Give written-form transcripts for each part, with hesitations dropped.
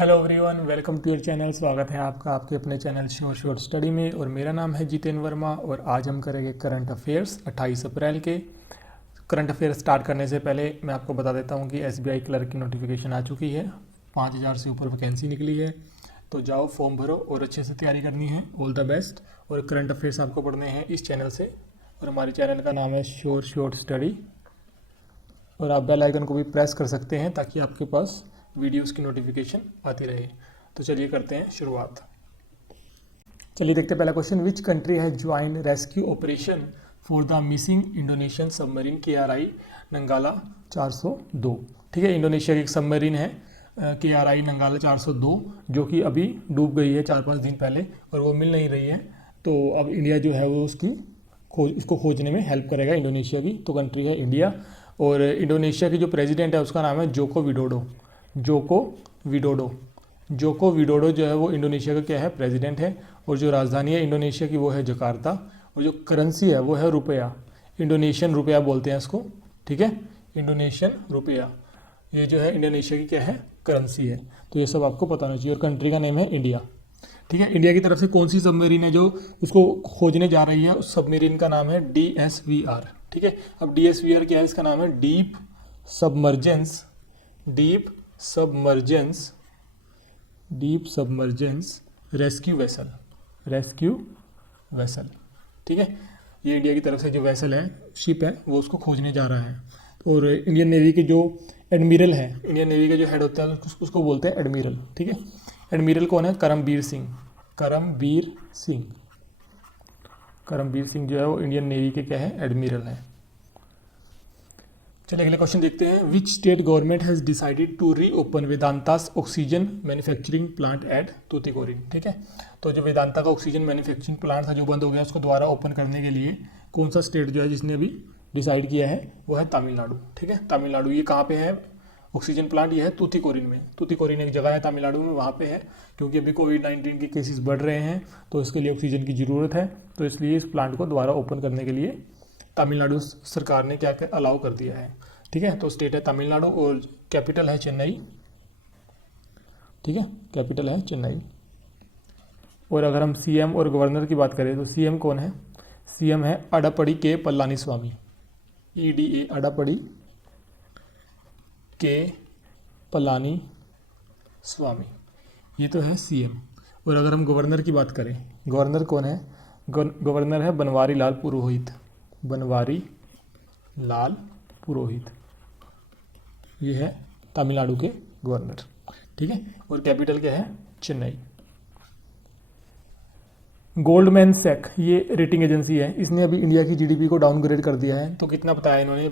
Hello everyone, welcome to your channel. स्वागत है आपका आपके अपने चैनल शॉर्ट स्टडी में। और मेरा नाम है जितेंद्र वर्मा और आज हम करेंगे करंट अफेयर्स 28 अप्रैल के। करंट अफेयर्स स्टार्ट करने से पहले मैं आपको बता देता हूं कि एसबीआई क्लर्क की नोटिफिकेशन आ चुकी है। 5000 से ऊपर वैकेंसी निकली है, तो जाओ फॉर्म भरो और अच्छे से तैयारी करनी है। All the best. और करंट अफेयर्स आपको पढ़ने हैं इस चैनल से, और हमारे चैनल का नाम है शॉर्ट स्टडी। और आप बेल आइकन को भी प्रेस कर सकते हैं ताकि आपके पास वीडियोस की नोटिफिकेशन आती रहे। तो चलिए करते हैं शुरुआत। चलिए देखते हैं पहला क्वेश्चन। विच कंट्री है join rescue operation for the missing Indonesian submarine KRI नंगाला 402। ठीक है, इंडोनेशिया की एक सबमरीन है KRI नंगाला 402 जो कि अभी डूब गई है 4-5 दिन पहले और वो मिल नहीं रही है। तो अब इंडिया जो है वो उसको खोजने में हेल्प करेगा इंडोनेशिया की। तो कंट्री है इंडिया। और इंडोनेशिया की जो प्रेसिडेंट है उसका नाम है जोको विडोडो। जोको विडोडो जो है वो इंडोनेशिया का क्या है, प्रेसिडेंट है। और जो राजधानी है इंडोनेशिया की वो है जकार्ता। और जो करेंसी है वो है रुपया, इंडोनेशियन रुपया बोलते हैं इसको। ठीक है, इंडोनेशियन रुपया ये जो है इंडोनेशिया की क्या है, करेंसी है। तो ये सब आपको पता होना चाहिए। और कंट्री का नेम है इंडिया। ठीक है, इंडिया की तरफ से कौन सी सबमरीन है जो उसको खोजने जा रही है, उस सबमरीन का नाम है DSVR। ठीक है, अब DSVR क्या है, इसका नाम है डीप सबमर्जेंस रेस्क्यू वेसल। ठीक है, ये इंडिया की तरफ से जो वेसल है, शिप है, वो उसको खोजने जा रहा है। और इंडियन नेवी के जो एडमिरल है, इंडियन नेवी का जो हेड होता है उसको बोलते हैं एडमिरल। ठीक है, एडमिरल कौन है, करमबीर सिंह जो है वो इंडियन नेवी के क्या है, एडमिरल है। चलिए अगले क्वेश्चन देखते हैं। Which state government has decided to reopen Vedanta's oxygen manufacturing plant at Tuticorin. ठीक है, तो जो वेदांता का ऑक्सीजन मैन्युफैक्चरिंग प्लांट था जो बंद हो गया, उसको दोबारा ओपन करने के लिए कौन सा स्टेट जो है जिसने अभी डिसाइड किया है, वो है तमिलनाडु। ठीक है, तमिलनाडु। ये कहाँ पे है ऑक्सीजन प्लांट, ये है तूतीकोरिन में। तूतीकोरिन एक जगह है तमिलनाडु में, वहाँ पे है। क्योंकि अभी कोविड-19 के केसेस बढ़ रहे हैं तो इसके लिए ऑक्सीजन की ज़रूरत है। तो इसलिए इस प्लांट को दोबारा ओपन करने के लिए तमिलनाडु सरकार ने क्या अलाउ कर दिया है। ठीक है, तो स्टेट है तमिलनाडु और कैपिटल है चेन्नई। ठीक है, कैपिटल है चेन्नई। और अगर हम CM और गवर्नर की बात करें तो CM कौन है, CM है अडापड़ी के पलानीस्वामी, EDA अडापड़ी के पलानी स्वामी, ये तो है CM। और अगर हम गवर्नर की बात करें, गवर्नर कौन है, गवर्नर है बनवारी लाल पुरोहित, ये है तमिलनाडु के गवर्नर। ठीक है, और कैपिटल क्या है, चेन्नई। गोल्डमैन सैक ये रेटिंग एजेंसी है, इसने अभी इंडिया की GDP को डाउनग्रेड कर दिया है। तो कितना बताया इन्होंने,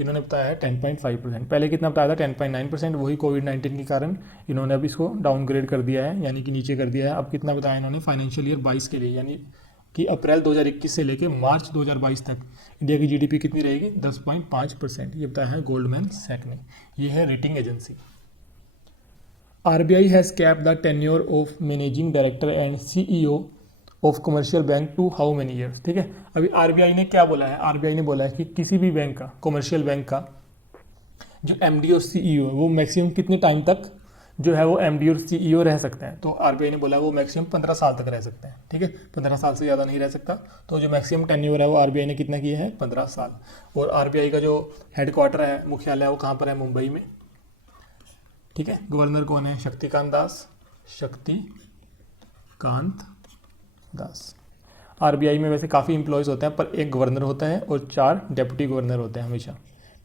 इन्होंने बताया है 10.5%। पहले कितना बताया था, 10.9%। वही कोविड-19 के कारण इन्होंने अभी इसको डाउनग्रेड कर दिया है, यानी कि नीचे कर दिया है। अब कितना बताया इन्होंने, फाइनेंशियल ईयर 22 के लिए, यानी कि अप्रैल 2021 से लेकर मार्च 2022 तक इंडिया की GDP कितनी रहेगी, 10.5%। ये बताया है गोल्डमैन सैक ने। ये है rating agency. RBI has cap the tenure of managing director and CEO of commercial bank to how many years. ठीक है, अभी RBI ने क्या बोला है, RBI ने बोला है कि किसी भी बैंक का, कमर्शियल बैंक का जो MD और CEO है वो मैक्सिमम कितने टाइम तक जो है वो MD और CEO रह सकते हैं। तो RBI ने बोला वो मैक्सिमम 15 साल तक रह सकते हैं। ठीक है, 15 साल से ज़्यादा नहीं रह सकता। तो जो मैक्सिमम टेन्योर है वो RBI ने कितना किया है, 15 साल। और RBI का जो हेडक्वार्टर है, मुख्यालय है, वो कहाँ पर है, मुंबई में। ठीक है, गवर्नर कौन है, शक्तिकांत दास। RBI में वैसे काफ़ी एम्प्लॉयज़ होते हैं, पर एक गवर्नर होता है और 4 डेप्यूटी गवर्नर होते हैं हमेशा।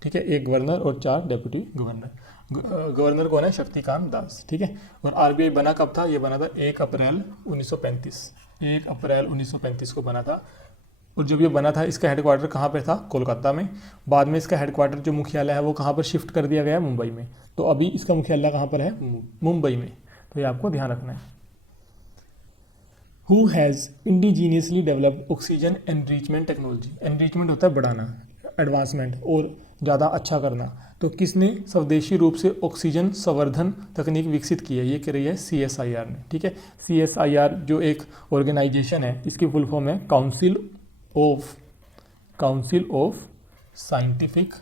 ठीक है, एक गवर्नर और 4 डेप्यूटी गवर्नर। गवर्नर कौन है, शक्तिकांत दास। ठीक है, और RBI बना कब था, ये बना था 1 अप्रैल 1935 को बना था। और जब ये बना था इसका हेडक्वार्टर कहाँ पे था, कोलकाता में। बाद में इसका हेडक्वार्टर जो मुख्यालय है वो कहाँ पर शिफ्ट कर दिया गया है, मुंबई में। तो अभी इसका मुख्यालय कहाँ पर है, मुंबई में। तो ये आपको ध्यान रखना है। Who has indigenously developed oxygen enrichment technology. Enrichment होता है बढ़ाना, एडवांसमेंट और ज़्यादा अच्छा करना। तो किसने स्वदेशी रूप से ऑक्सीजन संवर्धन तकनीक विकसित की है, ये कह रही है CSIR ने। ठीक है, CSIR जो एक ऑर्गेनाइजेशन है, इसकी फुल फॉर्म है council of scientific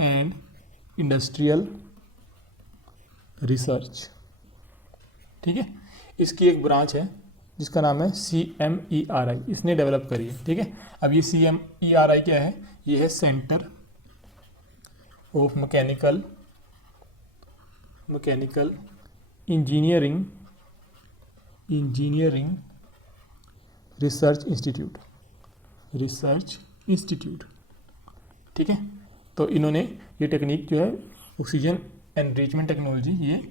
and industrial research, ठीक है। इसकी एक ब्रांच है जिसका नाम है CMERI, इसने डेवलप करी है, ठीक है। अब ये CMERI क्या है, ये है centre of mechanical engineering research institute, ठीक है। तो इन्होंने ये टेक्निक जो है ऑक्सीजन एनरिचमेंट टेक्नोलॉजी, ये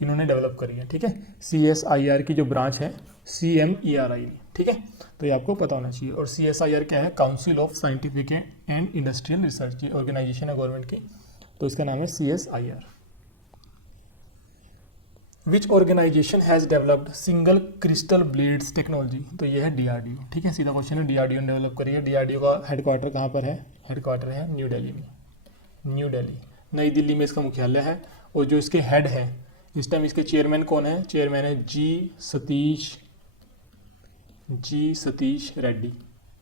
इन्होंने डेवलप करी है, ठीक है। CSIR की जो ब्रांच है CMERI, ठीक है। तो ये आपको पता होना चाहिए। और CSIR क्या है, council of scientific and industrial research, ये ऑर्गेनाइजेशन है गवर्नमेंट की, तो इसका नाम है CSIR। Which organisation has developed single crystal blades technology, तो ये है DRDO, ठीक है। सीधा क्वेश्चन है, DRDO ने डेवलप करी है। DRDO का हेडक्वार्टर कहाँ पर है, हेडक्वार्टर है न्यू दिल्ली में, नई दिल्ली में इसका मुख्यालय है। और जो इसके हेड है इस टाइम, इसके चेयरमैन कौन है, चेयरमैन है जी सतीश रेड्डी,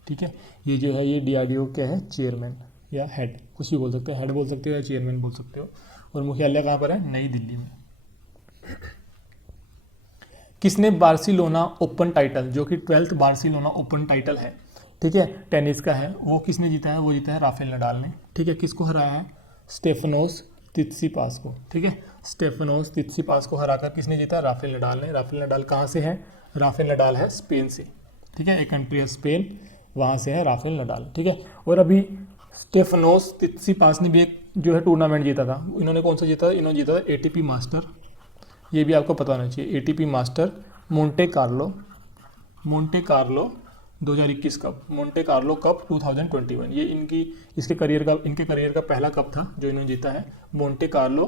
ठीक है। ये जो है ये DRDO क्या है, चेयरमैन या हेड, कुछ भी बोल सकते हो, हेड बोल सकते हो या चेयरमैन बोल सकते हो। और मुख्यालय कहाँ पर है, नई दिल्ली में। किसने बार्सिलोना ओपन टाइटल, जो कि 12th बार्सिलोना ओपन टाइटल है, ठीक है, टेनिस का है, वो किसने जीता है, वो जीता है राफेल नडाल ने, ठीक है। किसको हराया है, स्टेफनोस तित्सिपास को, ठीक है। स्टेफनोस तित्सिपास को हराकर किसने जीता, राफेल नडाल ने। राफेल नडाल कहाँ से है, राफेल नडाल है स्पेन से, ठीक है, एक कंट्री है स्पेन, वहाँ से है राफेल नडाल, ठीक है। और अभी स्टेफनोस तित्सिपास ने भी एक जो है टूर्नामेंट जीता था, इन्होंने कौन सा जीता था, इन्होंने जीता था ATP मास्टर, ये भी आपको पता होना चाहिए, ATP master Monte Carlo 2021 cup, Monte Carlo cup 2021, ये इनके करियर का पहला कप था जो इन्होंने जीता है, Monte Carlo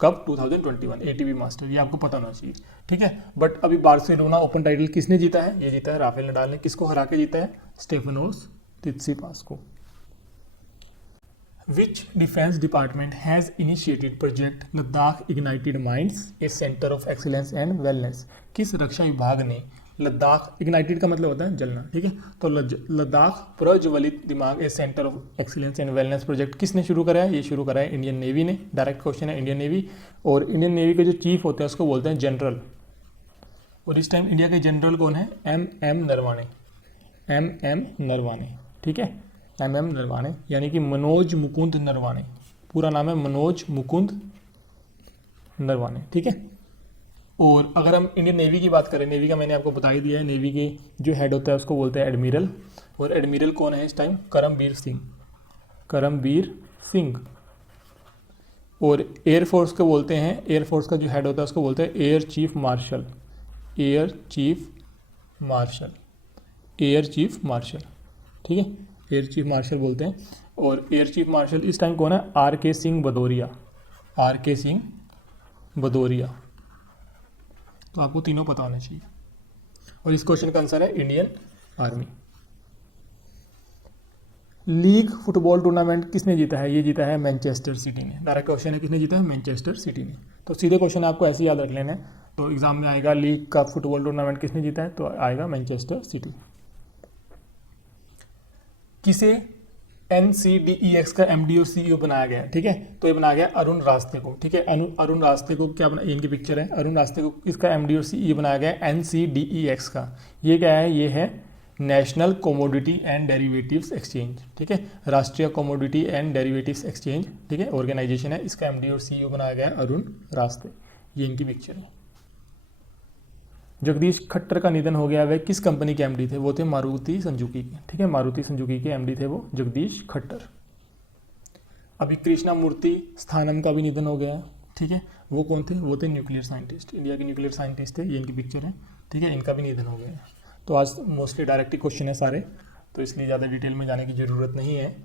cup 2021 ATP master, ये आपको पता होना चाहिए, ठीक है। बट अभी बार्सिलोना ओपन टाइटल किसने जीता है, ये जीता है राफेल नडाल ने। किसको हरा के जीता है, स्टेफनोस तित्सिपास को। Which defense department has initiated project Ladakh ignited minds A centre of excellence and wellness, किस रक्षा विभाग ने लद्दाख, इग्नाइटेड का मतलब होता है जलना, ठीक है, तो लद्दाख प्रज्वलित दिमाग a centre of excellence and wellness project किसने शुरू करा है, ये शुरू करा है इंडियन नेवी ने। डायरेक्ट क्वेश्चन है, इंडियन नेवी। और इंडियन नेवी के जो चीफ होते हैं उसको बोलते हैं जनरल, और इस टाइम इंडिया के जनरल कौन है, MM नरवाने, ठीक है, MM नरवाने, यानी कि मनोज मुकुंद नरवाने, पूरा नाम है मनोज मुकुंद नरवाने, ठीक है। और अगर हम इंडियन नेवी की बात करें, नेवी का मैंने आपको बता ही दिया है, नेवी के जो हेड होता है उसको बोलते हैं एडमिरल, और एडमिरल कौन है इस टाइम, करमबीर सिंह। और एयरफोर्स को बोलते हैं, एयरफोर्स का जो हेड होता है उसको बोलते हैं एयर चीफ मार्शल, ठीक है, एयर चीफ मार्शल बोलते हैं। और एयर चीफ मार्शल इस टाइम कौन है, RK सिंह भदौरिया, तो आपको तीनों पता होना चाहिए। और इस क्वेश्चन का आंसर है Indian army. League football tournament किसने जीता है, ये जीता है मैनचेस्टर सिटी ने। डायरेक्ट क्वेश्चन है, किसने जीता है, मैनचेस्टर सिटी ने। तो सीधे क्वेश्चन आपको ऐसे याद रख लेना है, तो एग्जाम में आएगा लीग का फुटबॉल टूर्नामेंट किसने जीता है, तो आएगा मैनचेस्टर सिटी। किसे NCDEX का MD और CEO बनाया गया, ठीक है, तो ये बनाया गया अरुण रास्ते को, ठीक है। अरुण रास्ते को क्या बना, इनकी पिक्चर है, अरुण रास्ते को इसका MD और CEO बनाया गया NCDEX का। ये क्या है, ये है national commodity and derivatives exchange, ठीक है, राष्ट्रीय कमोडिटी एंड डेरिवेटिव्स एक्सचेंज, ठीक है, ऑर्गेनाइजेशन है, इसका MD और CEO बनाया गया अरुण रास्ते, ये इनकी पिक्चर है। जगदीश खट्टर का निधन हो गया, वह किस कंपनी के MD थे, वो थे मारुति सुजुकी के, ठीक है, मारुति सुजुकी के MD थे वो जगदीश खट्टर। अभी कृष्णा मूर्ति स्थानम का भी निधन हो गया, ठीक है, वो कौन थे, वो थे न्यूक्लियर साइंटिस्ट, इंडिया के न्यूक्लियर साइंटिस्ट थे, ये इनकी पिक्चर है, ठीक है, इनका भी निधन हो गया। तो आज मोस्टली डायरेक्ट ही क्वेश्चन है सारे, तो इसलिए ज़्यादा डिटेल में जाने की जरूरत नहीं है।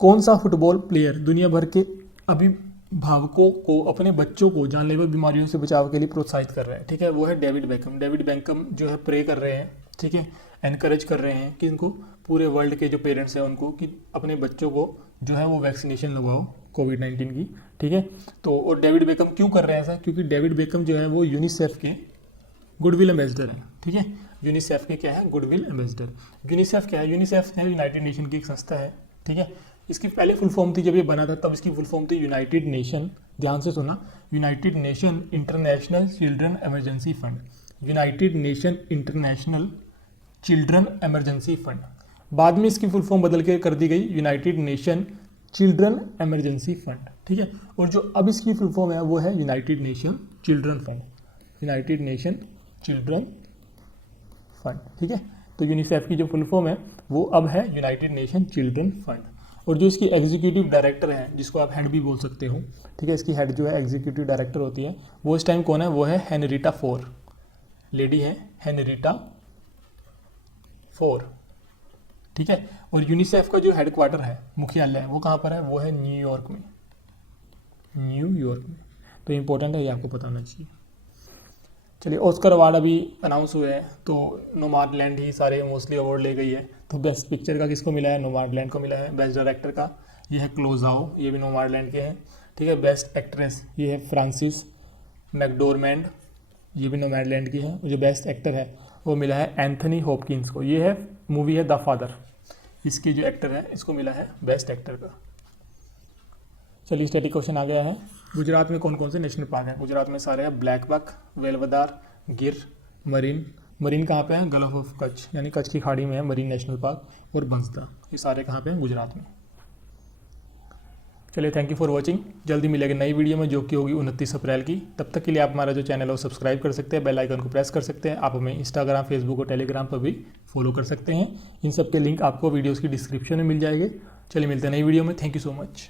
कौन सा फुटबॉल प्लेयर दुनिया भर के अभिभावकों को अपने बच्चों को जानलेवा बीमारियों से बचाव के लिए प्रोत्साहित कर रहे हैं, ठीक है, वो है डेविड बेकम जो है प्रे कर रहे हैं, ठीक है, एनकरेज कर रहे हैं कि इनको पूरे वर्ल्ड के जो पेरेंट्स हैं उनको कि अपने बच्चों को जो है वो वैक्सीनेशन लगवाओ कोविड-19 की, ठीक है। तो और डेविड बेकम क्यों कर रहे हैं ऐसा, क्योंकि डेविड बेकम जो है वो यूनिसेफ के गुडविल एम्बेसडर है, ठीक है, यूनिसेफ के क्या है, गुडविल एम्बेसडर। यूनिसेफ क्या है, यूनिसेफ है यूनाइटेड नेशन की एक संस्था है, ठीक है, इसकी पहले फुल फॉर्म थी, जब ये बना था तब इसकी फुल फॉर्म थी यूनाइटेड नेशन, ध्यान से सुना, United nation international children emergency fund, United nation international children emergency fund. बाद में इसकी फुल फॉर्म बदल के कर दी गई United nation children emergency fund, ठीक है। और जो अब इसकी फुल फॉर्म है वो है United nation children fund, United nation children fund, ठीक है। तो यूनिसेफ की जो फुल फॉर्म है वो अब है यूनाइटेड नेशन चिल्ड्रन फंड। और जो इसकी एग्जीक्यूटिव डायरेक्टर है, जिसको आप हेड भी बोल सकते हो, ठीक है, इसकी हेड जो है एग्जीक्यूटिव डायरेक्टर होती है, वो इस टाइम कौन है, वो है हेनरिटा फोर, लेडी है हेनरिटा फोर, ठीक है। और यूनिसेफ का जो हेडक्वार्टर है, मुख्यालय है, वो कहाँ पर है, वो है न्यूयॉर्क में, न्यूयॉर्क में। तो इंपॉर्टेंट है, ये आपको पता होना चाहिए। चलिए, ऑस्कर अवार्ड अभी अनाउंस हुए हैं, तो नोमाडलैंड ही सारे मोस्टली अवार्ड ले गई है। तो बेस्ट पिक्चर का किसको मिला है, नोमाडलैंड को मिला है। बेस्ट डायरेक्टर का ये है क्लोजाओ, ये भी नोमाडलैंड के हैं, ठीक है। बेस्ट एक्ट्रेस ये है फ्रांसिस मैकडोरमैंड, ये भी नोमाडलैंड की है। जो बेस्ट एक्टर है वो मिला है एंथनी हॉपकिंस को, ये है मूवी है द फादर, इसकी जो एक्टर है इसको मिला है बेस्ट एक्टर का। चलिए, स्टैटिक क्वेश्चन आ गया है। गुजरात में कौन कौन से नेशनल पार्क हैं? गुजरात में सारे हैं, ब्लैक बक, वेलवदार, गिर, मरीन। मरीन कहाँ पे है, गल्फ ऑफ कच्छ, यानी कच्छ की खाड़ी में है मरीन नेशनल पार्क, और बंसदा। ये सारे कहाँ पे हैं, गुजरात में। चलिए, थैंक यू फॉर वॉचिंग। जल्दी मिलेगा नई वीडियो में, जो कि होगी 29 अप्रैल की। तब तक के लिए आप हमारा जो चैनल है वो सब्सक्राइब कर सकते हैं, बेल आइकन को प्रेस कर सकते हैं। आप हमें इंस्टाग्राम, फेसबुक और टेलीग्राम पर भी फॉलो कर सकते हैं। इन सब के लिंक आपको वीडियोज़ की डिस्क्रिप्शन में मिल जाएंगे। चलिए, मिलते हैं नई वीडियो में। Thank you so much.